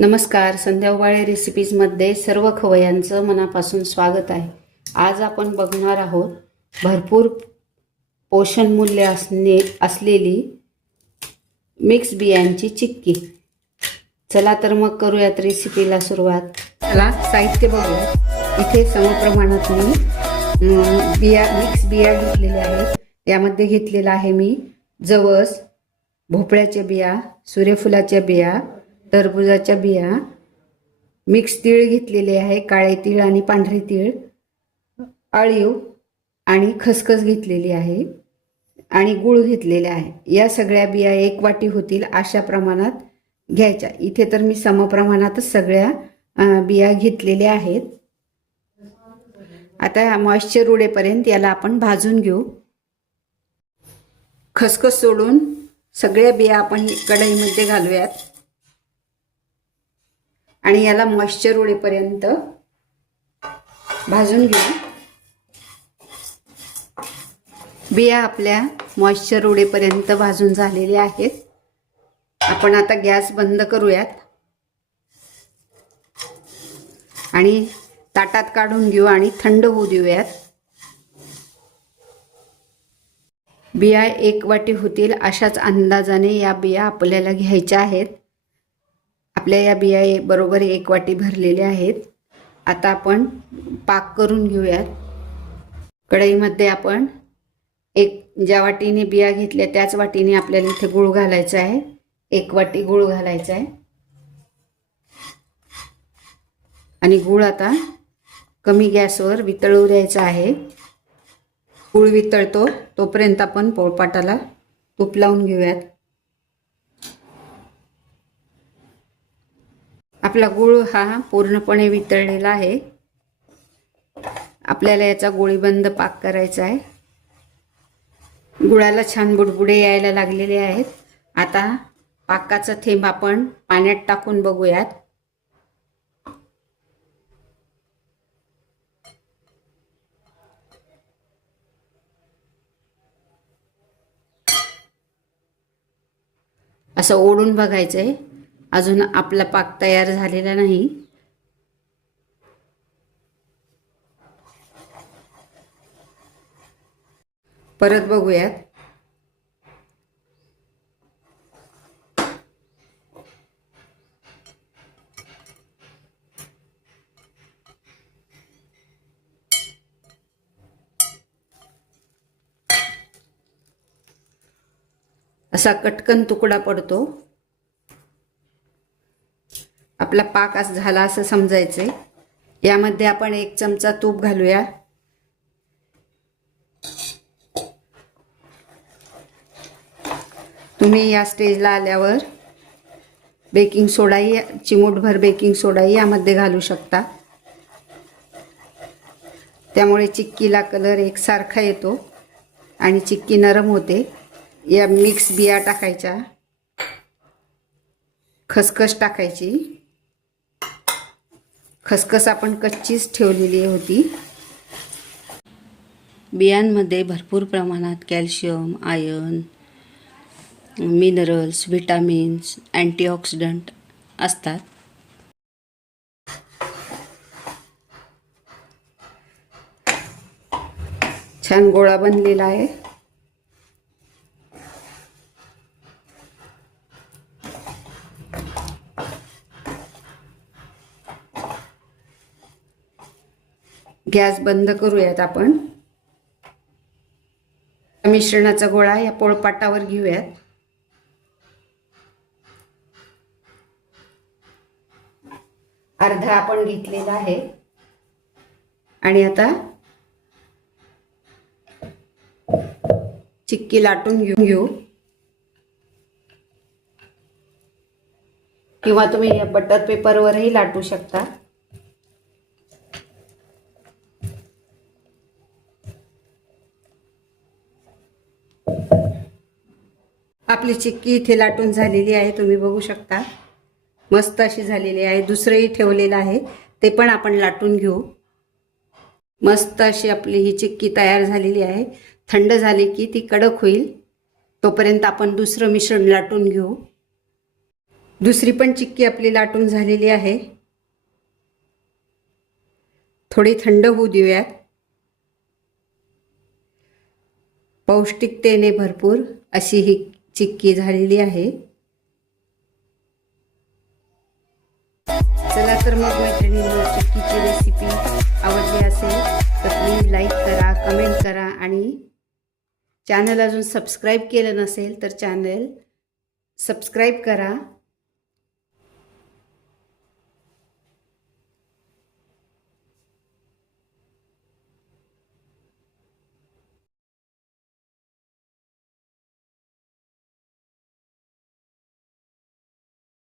नमस्कार. संध्या उबाळे रेसिपीजमध्ये सर्व खवयांचं मनापासून स्वागत आहे. आज आपण बघणार आहोत भरपूर पोषण मूल्य असलेली मिक्स बियांची चिक्की. चला तर मग करूयात रेसिपीला सुरुवात. चला साहित्य बघूया. इथे समप्रमाणात मी मिक्स बिया घेतलेल्या आहेत. यामध्ये घेतलेला आहे मी जवस, भोपळ्याच्या बिया, सूर्यफुलाच्या बिया, टरबूजाच्या बिया, मिक्स तीळ घेतलेले आहे, काळे तीळ आणि पांढरे तीळ, अळीव आणि खसखस घेतलेली आहे आणि गूळ घेतलेला आहे. या सगळ्या बिया एक वाटी होतील अशा प्रमाणात घ्यायच्या. इथे तर मी समप्रमाणातच सगळ्या बिया घेतलेल्या आहेत. आता मॉइश्चर उडेपर्यंत याला आपण भाजून घेऊ. खसखस सोडून सगळ्या बिया आपण कढईमध्ये घालूयात आणि याला मॉइश्चर उडेपर्यंत भाजून घेऊ. बिया आपल्या मॉइश्चर उडेपर्यंत भाजून झालेल्या आहेत. आपण आता गॅस बंद करूयात आणि ताटात काढून घेऊ आणि थंड होऊ देऊयात. बिया एक वाटी होतील अशाच अंदाजाने या बिया आपल्याला घ्यायच्या आहेत. आपल्या या बिया बरोबर एक वाटी भरलेल्या आहेत. आता आपण पाक करून घेऊयात. कढईमध्ये आपण ज्या वाटीने बिया घेतल्या त्याच वाटीने आपल्याला इथे गूळ घालायचा आहे. एक वाटी गूळ घालायचा आहे आणि गूळ आता कमी गॅसवर वितळू द्यायचा आहे. गूळ वितळतो तोपर्यंत आपण पोळपाटाला तूप लावून घेऊयात. आपला गूळ हा पूर्णपणे वितळलेला आहे. आपल्याला याचा गोळीबंद पाक करायचा आहे. गुळाला छान बुडबुडे यायला लागलेले आहेत. आता पाकाचा थेंब आपण पाण्यात टाकून बघूयात. असं ओढून बघायचंय. अजून आपला पाक तयार झालेला नाही. परत बघूयात. असा कटकन तुकडा पडतो. आपला पाक झाला असं समजायचंय. यामध्ये आपण 1 चमचा तूप घालूया. तुम्ही या स्टेजला आल्यावर बेकिंग सोडाही, चिमूटभर बेकिंग सोडाही यामध्ये घालू शकता. त्यामुळे चिक्कीला कलर एकसारखा येतो आणि चिक्की नरम होते. या मिक्स बिया टाकायच्या, खसखस टाकायची. खसखस आपण कच्चीच ठेवलेली होती. बियांमध्ये भरपूर प्रमाणात calcium, iron, minerals, vitamins, antioxidant असतात. छान गोळा बनलेला आहे. गॅस बंद करूयात. आपण मिश्रणाचा गोळा या पोळपाटावर घेऊयात. अर्धा आपण घेतलेला आहे आणि आता चिक्की लाटून घेऊ किंवा तुम्ही या बटर पेपरवरही लाटू शकता. आपली चिक्की इथे लाटून झालेली आहे. तुम्ही बघू शकता मस्त अशी झालेली आहे. दुसरंही ठेवलेलं आहे ते पण आपण लाटून घेऊ. मस्त अशी आपली ही चिक्की तयार झालेली आहे. थंड झाली की ती कडक होईल. तोपर्यंत आपण दुसरं मिश्रण लाटून घेऊ. दुसरी पण चिक्की आपली लाटून झालेली आहे. थोडी थंड होऊ देऊयात. पौष्टिकतेने भरपूर अशी ही चिक्की झालेली आहे. चला तर मग मैत्रिणींनो, चिक्कीची रेसिपी आवडली असेल तर प्लीज लाईक करा, कमेंट करा आणि चॅनल अजून सबस्क्राईब केलं नसेल तर चॅनल सबस्क्राईब करा.